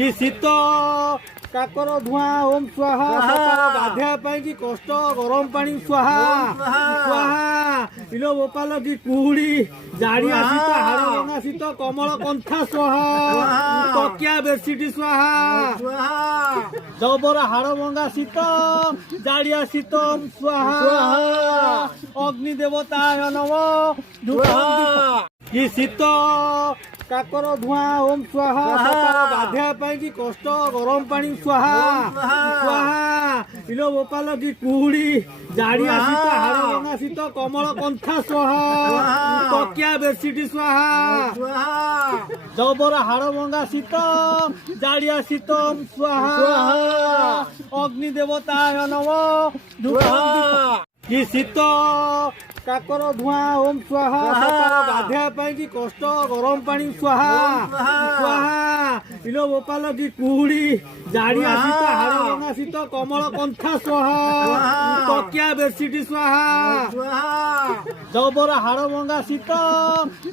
କି ଶୀତ କାକର ଧୂଆଁ ଓମ୍ ସ୍ୱାହା ସକାଳ ଗାଧେଇବା ପାଇଁ କି କଷ୍ଟ ଗରମ ପାଣି ସ୍ୱାହା ସ୍ୱାହା ଇଲୋ ବୋପାଲ କି କୁହୁଡ଼ି ଜାଡ଼ିଆ ଶୀତ ହାଡ଼ ଭଙ୍ଗା ଶୀତ କମଳ କନ୍ଥା ସ୍ୱାହା ତକିଆ ବେଡସିଟ୍ ସ୍ୱାହା ଜବର ହାଡ଼ ଭଙ୍ଗା ଶୀତ ଜାଡ଼ିଆ ଶୀତ ସ୍ୱାହା ଅଗ୍ନି ଦେବତାୟ ନମଃ କି ଶୀତ କାକର ଧୂଆଁ ଓମ୍ ସ୍ୱାହା ସକାଳ ଗାଧେଇବା ପାଇଁ କି କଷ୍ଟ ଗରମ ପାଣି ସ୍ୱାହା ସ୍ୱାହା ଇଲୋ ବୋପାଲ କି କୁହୁଡ଼ି ଜାଡ଼ିଆ ଶୀତ ହାଡ଼ ଭଙ୍ଗା ଶୀତ କମଳ କନ୍ଥା ସ୍ୱାହା ତକିଆ ବେଡସିଟ୍ ସ୍ୱାହା ଜବର ହାଡ଼ ଭଙ୍ଗା ଶୀତ ଜାଡ଼ିଆ ଶୀତ ସ୍ୱାହା ଅଗ୍ନି ଦେବତାୟ ନମଃ କି ଶୀତ କାକର ଧୂଆଁ ଓମ୍ ସ୍ୱାହା ସକାଳ ଗାଧେଇବା ପାଇଁ କି କଷ୍ଟ ଗରମ ପାଣି ସ୍ୱାହା ସ୍ୱାହା ଇଲୋ ବୋପାଲ କି କୁହୁଡ଼ି ଜାଡ଼ିଆ ଶୀତ ହାଡ଼ ଭଙ୍ଗା ଶୀତ କମଳ କନ୍ଥା ସ୍ୱାହା ତକିଆ ବେଡସିଟ୍ ସ୍ୱାହା ଜବର ହାଡ଼ ଭଙ୍ଗା ଶୀତ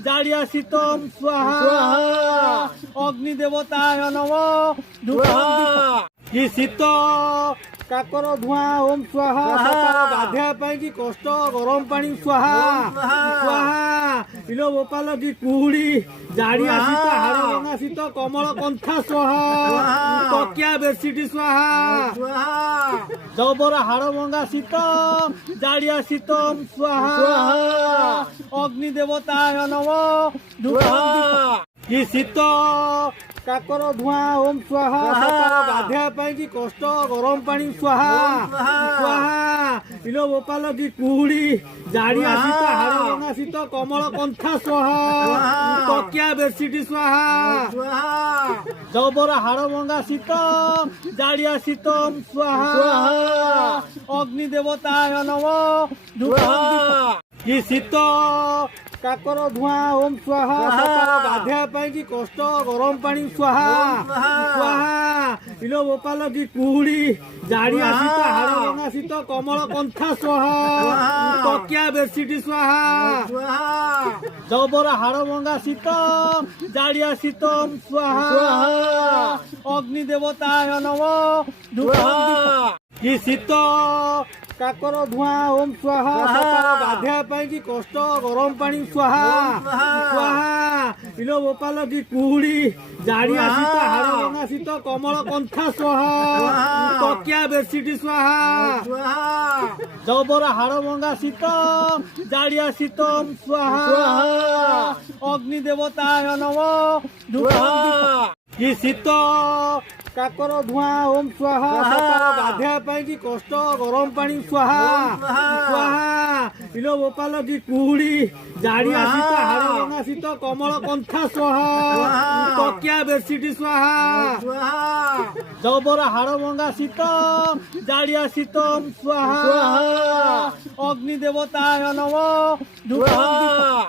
ଜାଡ଼ିଆ ଶୀତ ସ୍ୱାହା ଅଗ୍ନି ଦେବତାୟ ନମଃ କି ଶୀତ କାକର ଧୂଆଁ ଓମ୍ ସ୍ୱାହା ସକାଳ ଗାଧେଇବା ପାଇଁ କି କଷ୍ଟ ଗରମ ପାଣି ସ୍ୱାହା ସ୍ୱାହା ଇଲୋ ବୋପାଲ କି କୁହୁଡ଼ି ଜାଡ଼ିଆ ଶୀତ ହାଡ଼ ଭଙ୍ଗା ଶୀତ କମଳ କନ୍ଥା ସ୍ୱାହା ତକିଆ ବେଡସିଟ୍ ସ୍ୱାହା ଜବର ହାଡ଼ ଭଙ୍ଗା ଶୀତ ଜାଡ଼ିଆ ଶୀତ ସ୍ୱାହା ଅଗ୍ନି ଦେବତାୟ ନମଃ କି ଶୀତ କାକର ଧୂଆଁ ଓମ୍ ସ୍ୱାହା ସକାଳ ଗାଧେଇବା ପାଇଁ କି କଷ୍ଟ ଗରମ ପାଣି ସ୍ୱାହା ସ୍ୱାହା ଇଲୋ ବୋପାଲ କି କୁହୁଡ଼ି ଜାଡ଼ିଆ ଶୀତ ହାଡ଼ ଭଙ୍ଗା ଶୀତ କମଳ କନ୍ଥା ସ୍ୱାହା ତକିଆ ବେଡସିଟ୍ ସ୍ୱାହା ଜବର ହାଡ଼ ଭଙ୍ଗା ଶୀତ ଜାଡ଼ିଆ ଶୀତ ସ୍ୱାହା ଅଗ୍ନି ଦେବତାୟ ନମଃ କି ଶୀତ କାକର ଧୂଆଁ ଓମ୍ ସ୍ୱାହା ସକାଳ ଗାଧେଇବା ପାଇଁ କି କଷ୍ଟ ଗରମ ପାଣି ସ୍ୱାହା ସ୍ୱାହା ଇଲୋ ବୋପାଲ କି କୁହୁଡ଼ି ଜାଡ଼ିଆ ଶୀତ ହାଡ଼ ଭଙ୍ଗା ଶୀତ କମଳ କନ୍ଥା ସ୍ୱାହା ତକିଆ ବେଡସିଟ୍ ସ୍ୱାହା ଜବର ହାଡ଼ ଭଙ୍ଗା ଶୀତ ଜାଡ଼ିଆ ଶୀତ ସ୍ୱାହା ଅଗ୍ନି ଦେବତାୟ ନମଃ କି ଶୀତ କାକର ଧୂଆଁ ଓମ୍ ସ୍ୱାହା ସକାଳ ଗାଧେଇବା ପାଇଁ କି କଷ୍ଟ ଗରମ ପାଣି ସ୍ୱାହା ସ୍ୱାହା ଇଲୋ ବୋପାଲ କି କୁହୁଡ଼ି ଜାଡ଼ିଆ ଶୀତ ହାଡ଼ ଭଙ୍ଗା ଶୀତ କମଳ କନ୍ଥା ସ୍ୱାହା ତକିଆ ବେଡସିଟ୍ ସ୍ୱାହା ଜବର ହାଡ଼ ଭଙ୍ଗା ଶୀତ ଜାଡ଼ିଆ ଶୀତ ସ୍ୱାହା ଅଗ୍ନି ଦେବତାୟ ନମଃ କି ଶୀତ କାକର ଧୂଆଁ ଓମ୍ ସ୍ୱାହା ସକାଳ ଗାଧେଇବା ପାଇଁ କି କଷ୍ଟ ଗରମ ପାଣି ସ୍ୱାହା ସ୍ୱାହା ଇଲୋ ବୋପାଲ କି କୁହୁଡ଼ି ଜାଡ଼ିଆ ଶୀତ ହାଡ଼ ଭଙ୍ଗା ଶୀତ କମଳ କନ୍ଥା ସ୍ୱାହା ତକିଆ ବେଡସିଟ୍ ସ୍ୱାହା ଜବର ହାଡ଼ ଭଙ୍ଗା ଶୀତ ଜାଡ଼ିଆ ଶୀତ ସ୍ୱାହା ଅଗ୍ନି ଦେବତାୟ ନମଃ